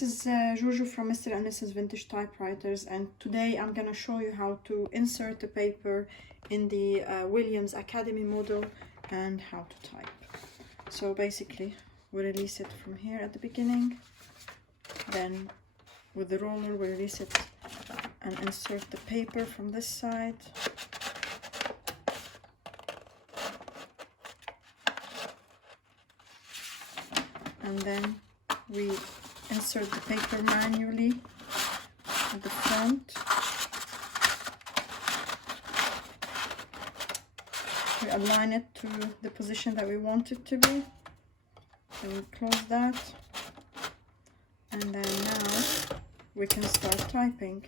this is Juju from Mr. and Mrs. Vintage Typewriters, and today I'm gonna show you how to insert the paper in the Williams Academy model and how to type. So basically we release it from here at the beginning, then with the roller we release it and insert the paper from this side. And then we insert the paper manually at the front. We align it to the position that we want it to be. Then we close that. And then now we can start typing.